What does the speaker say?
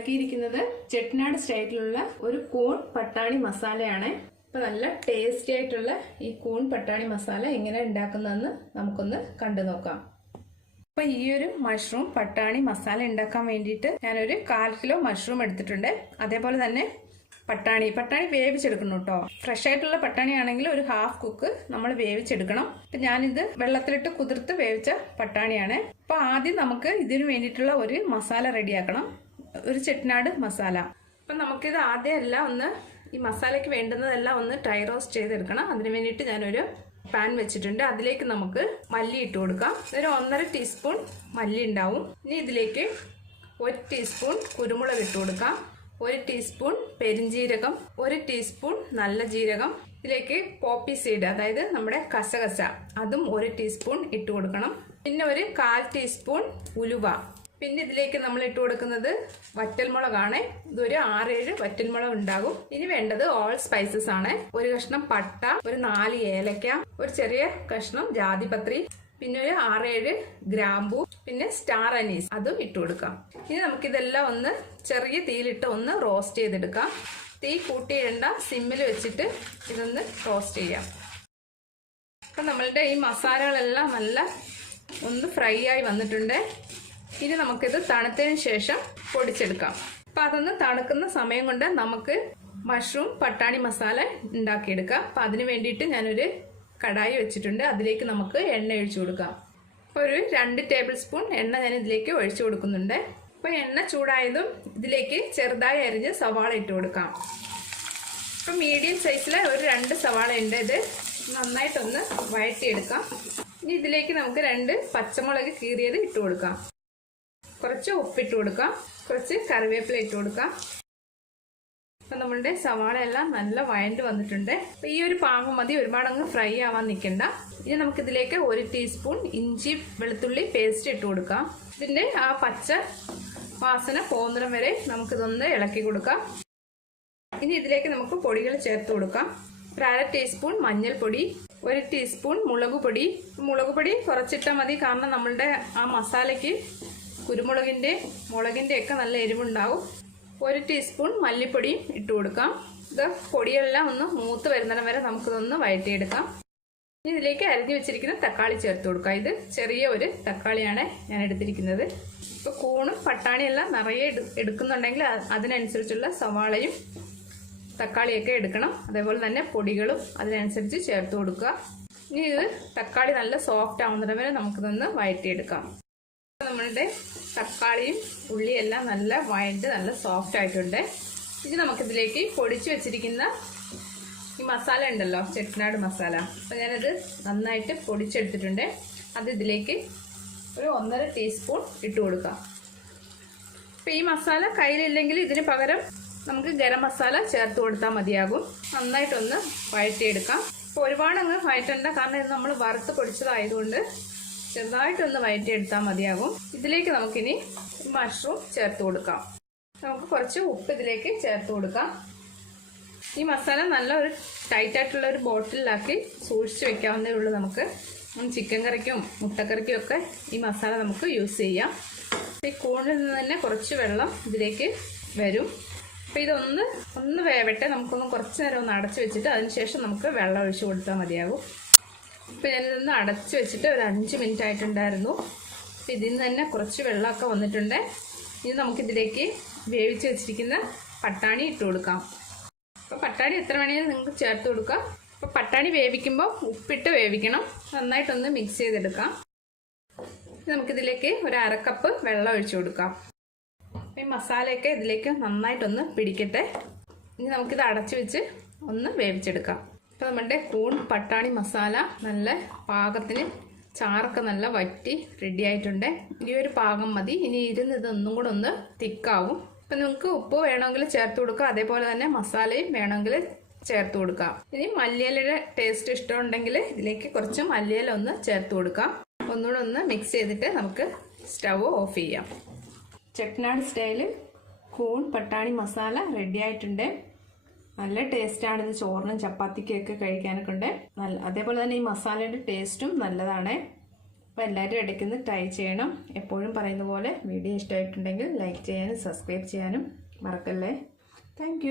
ഉണ്ടാക്കിയിരിക്കുന്നത് ചെട്ടിനാട് സ്റ്റൈലിലുള്ള ഒരു കൂൺ പട്ടാണി മസാലയാണ്. അപ്പോൾ നല്ല ടേസ്റ്റി ആയിട്ടുള്ള ഈ കൂൺ പട്ടാണി മസാല എങ്ങനെ ഉണ്ടാക്കുന്നതെന്ന് നമുക്കൊന്ന് കണ്ടു നോക്കാം. അപ്പോൾ ഈ ഒരു മഷ്റൂം പട്ടാണി മസാല ഉണ്ടാക്കാൻ വേണ്ടിയിട്ട് ഞാനൊരു 1/4 കിലോ മഷ്റൂം എടുത്തിട്ടുണ്ട്. അതേപോലെ തന്നെ പട്ടാണി വേവിച്ചെടുക്കണം കേട്ടോ. ഫ്രഷ് ആയിട്ടുള്ള പട്ടാണി ആണെങ്കിൽ ഒരു 1/2 കുക്ക് നമ്മൾ വേവിച്ചെടുക്കണം. അപ്പം ഞാനിത് വെള്ളത്തിലിട്ട് കുതിർത്ത് വേവിച്ച പട്ടാണിയാണ്. അപ്പോൾ ആദ്യം നമുക്ക് ഇതിന് വേണ്ടിയിട്ടുള്ള ഒരു മസാല റെഡിയാക്കണം, ഒരു ചെട്ടിനാട് മസാല. അപ്പം നമുക്കിത് ആദ്യം എല്ലാം ഒന്ന് ഈ മസാലയ്ക്ക് വേണ്ടുന്നതെല്ലാം ഒന്ന് ഡ്രൈ റോസ്റ്റ് ചെയ്തെടുക്കണം. അതിന് വേണ്ടിയിട്ട് ഞാനൊരു പാൻ വെച്ചിട്ടുണ്ട്. അതിലേക്ക് നമുക്ക് മല്ലി ഇട്ട് കൊടുക്കാം. ഒരു 1.5 ടീസ്പൂൺ മല്ലി ഉണ്ടാവും. ഇനി ഇതിലേക്ക് 1 ടീസ്പൂൺ കുരുമുളക് ഇട്ട് കൊടുക്കാം, 1 ടീസ്പൂൺ പെരിഞ്ജീരകം, 1 ടീസ്പൂൺ നല്ല ജീരകം, ഇതിലേക്ക് പോപ്പി സീഡ് അതായത് നമ്മുടെ കസകസ അതും 1 ടീസ്പൂൺ ഇട്ട് കൊടുക്കണം. പിന്നെ ഒരു 1/4 ടീസ്പൂൺ ഉലുവ. പിന്നെ ഇതിലേക്ക് നമ്മൾ ഇട്ട് കൊടുക്കുന്നത് വറ്റൽമുളകാണ്. ഇതൊരു 6-7 വറ്റൽമുളക് ഉണ്ടാകും. ഇനി വേണ്ടത് ഓൾ സ്പൈസസ് ആണ്. ഒരു കഷ്ണം പട്ട, ഒരു 4 ഏലക്ക, ഒരു ചെറിയ കഷ്ണം ജാതിപത്രി, പിന്നെ ഒരു 6-7 ഗ്രാമ്പൂ, പിന്നെ സ്റ്റാർ അനീസ് അതും ഇട്ട് കൊടുക്കാം. ഇനി നമുക്കിതെല്ലാം ഒന്ന് ചെറിയ തീയിലിട്ട് ഒന്ന് റോസ്റ്റ് ചെയ്തെടുക്കാം. തീ കൂട്ടിയിടണ്ട, സിമ്മിൽ വെച്ചിട്ട് ഇതൊന്ന് റോസ്റ്റ് ചെയ്യാം. അപ്പം നമ്മളുടെ ഈ മസാലകളെല്ലാം നല്ല ഒന്ന് ഫ്രൈ ആയി വന്നിട്ടുണ്ട്. ഇനി നമുക്കിത് തണുത്തതിന് ശേഷം പൊടിച്ചെടുക്കാം. അപ്പം അതൊന്ന് തണുക്കുന്ന സമയം കൊണ്ട് നമുക്ക് മഷ്റൂം പട്ടാണി മസാല ഉണ്ടാക്കിയെടുക്കാം. അപ്പം അതിന് വേണ്ടിയിട്ട് ഞാനൊരു കടായി വെച്ചിട്ടുണ്ട്. അതിലേക്ക് നമുക്ക് എണ്ണ ഒഴിച്ചു കൊടുക്കാം. അപ്പോൾ ഒരു 2 ടേബിൾ സ്പൂൺ എണ്ണ ഞാൻ ഇതിലേക്ക് ഒഴിച്ചു കൊടുക്കുന്നുണ്ട്. അപ്പോൾ എണ്ണ ചൂടായതും ഇതിലേക്ക് ചെറുതായി അരിഞ്ഞ് സവാള ഇട്ട് കൊടുക്കാം. അപ്പോൾ മീഡിയം സൈസിലെ ഒരു 2 സവാള ഉണ്ട്. ഇത് നന്നായിട്ടൊന്ന് വഴറ്റിയെടുക്കാം. ഇനി ഇതിലേക്ക് നമുക്ക് 2 പച്ചമുളക് കീറിയത് ഇട്ട് കൊടുക്കാം. കുറച്ച് ഉപ്പിട്ട് കൊടുക്കാം, കുറച്ച് കറിവേപ്പില ഇട്ട് കൊടുക്കാം. അപ്പം നമ്മളുടെ സവാള എല്ലാം നല്ല വഴണ്ട് വന്നിട്ടുണ്ട്. അപ്പം ഈ ഒരു പാകം മതി, ഒരുപാടങ്ങ് ഫ്രൈ ആവാൻ നിൽക്കണ്ട. ഇനി നമുക്കിതിലേക്ക് 1 ടീസ്പൂൺ ഇഞ്ചി വെളുത്തുള്ളി പേസ്റ്റ് ഇട്ട് കൊടുക്കാം. ഇതിൻ്റെ ആ പച്ച വാസന പോകുന്നിടം വരെ നമുക്കിതൊന്ന് ഇളക്കി കൊടുക്കാം. ഇനി ഇതിലേക്ക് നമുക്ക് പൊടികൾ ചേർത്ത് കൊടുക്കാം. ഒരു 1/2 ടീസ്പൂൺ മഞ്ഞൾപ്പൊടി, 1 ടീസ്പൂൺ മുളക് പൊടി കുറച്ചിട്ടാൽ മതി. കാരണം നമ്മളുടെ ആ മസാലയ്ക്ക് കുരുമുളകിൻ്റെ മുളകിൻ്റെ ഒക്കെ നല്ല എരിവുണ്ടാവും. 1 ടീസ്പൂൺ മല്ലിപ്പൊടിയും ഇട്ട് കൊടുക്കാം. ഇത് പൊടിയെല്ലാം ഒന്ന് മൂത്ത് വരുന്നിടം വരെ നമുക്കിതൊന്ന് വഴറ്റിയെടുക്കാം. ഇനി ഇതിലേക്ക് അരിഞ്ഞു വെച്ചിരിക്കുന്ന തക്കാളി ചേർത്ത് കൊടുക്കാം. ഇത് ചെറിയ ഒരു തക്കാളിയാണ് ഞാൻ എടുത്തിരിക്കുന്നത്. ഇപ്പോൾ കൂണും പട്ടാണിയെല്ലാം നിറയെ എടുക്കുന്നുണ്ടെങ്കിൽ അതിനനുസരിച്ചുള്ള സവാളയും തക്കാളിയൊക്കെ എടുക്കണം. അതേപോലെ തന്നെ പൊടികളും അതിനനുസരിച്ച് ചേർത്ത് കൊടുക്കുക. ഇനി ഇത് തക്കാളി നല്ല സോഫ്റ്റ് ആവുന്നിടം വരെ നമുക്കിതൊന്ന് വഴറ്റിയെടുക്കാം. നമ്മളുടെ തക്കാളിയും ഉള്ളിയെല്ലാം നല്ല വഴണ്ട് നല്ല സോഫ്റ്റ് ആയിട്ടുണ്ട്. ഇനി നമുക്കിതിലേക്ക് പൊടിച്ചു വെച്ചിരിക്കുന്ന ഈ മസാല ഉണ്ടല്ലോ, ചെട്ടിനാട് മസാല, അപ്പോൾ ഞാനത് നന്നായിട്ട് പൊടിച്ചെടുത്തിട്ടുണ്ട്. അത് ഇതിലേക്ക് ഒരു 1.5 ടീസ്പൂൺ ഇട്ട് കൊടുക്കാം. അപ്പോൾ ഈ മസാല കയ്യിലില്ലെങ്കിൽ ഇതിന് പകരം നമുക്ക് ഗരം മസാല ചേർത്ത് കൊടുത്താൽ മതിയാകും. നന്നായിട്ടൊന്ന് വഴറ്റിയെടുക്കാം. അപ്പോൾ ഒരുപാടങ്ങ് വഴറ്റണ്ട, കാരണം ഇത് നമ്മൾ വറുത്ത് പൊടിച്ചതായതുകൊണ്ട് ചെറുതായിട്ടൊന്ന് വഴറ്റിയെടുത്താൽ മതിയാകും. ഇതിലേക്ക് നമുക്കിനി മഷ്റൂം ചേർത്ത് കൊടുക്കാം. നമുക്ക് കുറച്ച് ഉപ്പ് ഇതിലേക്ക് ചേർത്ത് കൊടുക്കാം. ഈ മസാല നല്ല ഒരു ടൈറ്റായിട്ടുള്ള ഒരു ബോട്ടിലാക്കി സൂക്ഷിച്ച് വെക്കാവുന്നതേ ഉള്ളൂ. നമുക്ക് ചിക്കൻ കറിക്കും മുട്ടക്കറിക്കും ഒക്കെ ഈ മസാല നമുക്ക് യൂസ് ചെയ്യാം. ഈ കൂണിൽ നിന്ന് തന്നെ കുറച്ച് വെള്ളം ഇതിലേക്ക് വരും. അപ്പോൾ ഇതൊന്ന് വേവട്ടെ. നമുക്കൊന്ന് കുറച്ച് നേരം ഒന്ന് അടച്ചു വെച്ചിട്ട് അതിനുശേഷം നമുക്ക് വെള്ളം ഒഴിച്ച് കൊടുത്താൽ മതിയാകും. ഇപ്പോൾ ഞാനിതൊന്ന് അടച്ചു വെച്ചിട്ട് ഒരു 5 മിനിറ്റ് ആയിട്ടുണ്ടായിരുന്നു. അപ്പോൾ ഇതിൽ നിന്ന് തന്നെ കുറച്ച് വെള്ളമൊക്കെ വന്നിട്ടുണ്ട്. ഇനി നമുക്കിതിലേക്ക് വേവിച്ച് വെച്ചിരിക്കുന്ന പട്ടാണി ഇട്ട് കൊടുക്കാം. അപ്പോൾ പട്ടാണി എത്ര വേണമെങ്കിലും നിങ്ങൾക്ക് ചേർത്ത് കൊടുക്കാം. അപ്പോൾ പട്ടാണി വേവിക്കുമ്പോൾ ഉപ്പിട്ട് വേവിക്കണം. നന്നായിട്ടൊന്ന് മിക്സ് ചെയ്തെടുക്കാം. നമുക്കിതിലേക്ക് ഒരു 1/2 കപ്പ് വെള്ളം ഒഴിച്ചു കൊടുക്കാം. ഈ മസാലയൊക്കെ ഇതിലേക്ക് നന്നായിട്ടൊന്ന് പിടിക്കട്ടെ. ഇനി നമുക്കിത് അടച്ചു വെച്ച് ഒന്ന് വേവിച്ചെടുക്കാം. അപ്പോൾ നമ്മുടെ കൂൺ പട്ടാണി മസാല നല്ല പാകത്തിന് ചാറൊക്കെ നല്ല വറ്റി റെഡി ആയിട്ടുണ്ട്. ഈ ഒരു പാകം മതി. ഇനി ഇരുന്ന് ഇതൊന്നും കൂടെ ഒന്ന് തിക്കാവും. അപ്പം നിങ്ങൾക്ക് ഉപ്പ് വേണമെങ്കിൽ ചേർത്ത് കൊടുക്കുക, അതേപോലെ തന്നെ മസാലയും വേണമെങ്കിൽ ചേർത്ത് കൊടുക്കാം. ഇനി മല്ലിയിലയുടെ ടേസ്റ്റ് ഇഷ്ടമുണ്ടെങ്കിൽ ഇതിലേക്ക് കുറച്ച് മല്ലിയില ഒന്ന് ചേർത്ത് കൊടുക്കാം. ഒന്നുകൂടെ ഒന്ന് മിക്സ് ചെയ്തിട്ട് നമുക്ക് സ്റ്റവ് ഓഫ് ചെയ്യാം. ചെട്ടിനാട് സ്റ്റൈല് കൂൺ പട്ടാണി മസാല റെഡി ആയിട്ടുണ്ട്. നല്ല ടേസ്റ്റാണ്. ഇത് ചോറിനും ചപ്പാത്തിക്കൊക്കെ കഴിക്കാനൊക്കെ ഉണ്ട്. അതേപോലെ തന്നെ ഈ മസാലയുടെ ടേസ്റ്റും നല്ലതാണ്. അപ്പോൾ എല്ലാവരും ഇടയ്ക്കൊന്ന് ട്രൈ ചെയ്യണം. എപ്പോഴും പറയുന്ന പോലെ വീഡിയോ ഇഷ്ടമായിട്ടുണ്ടെങ്കിൽ ലൈക്ക് ചെയ്യാനും സബ്സ്ക്രൈബ് ചെയ്യാനും മറക്കല്ലേ. താങ്ക്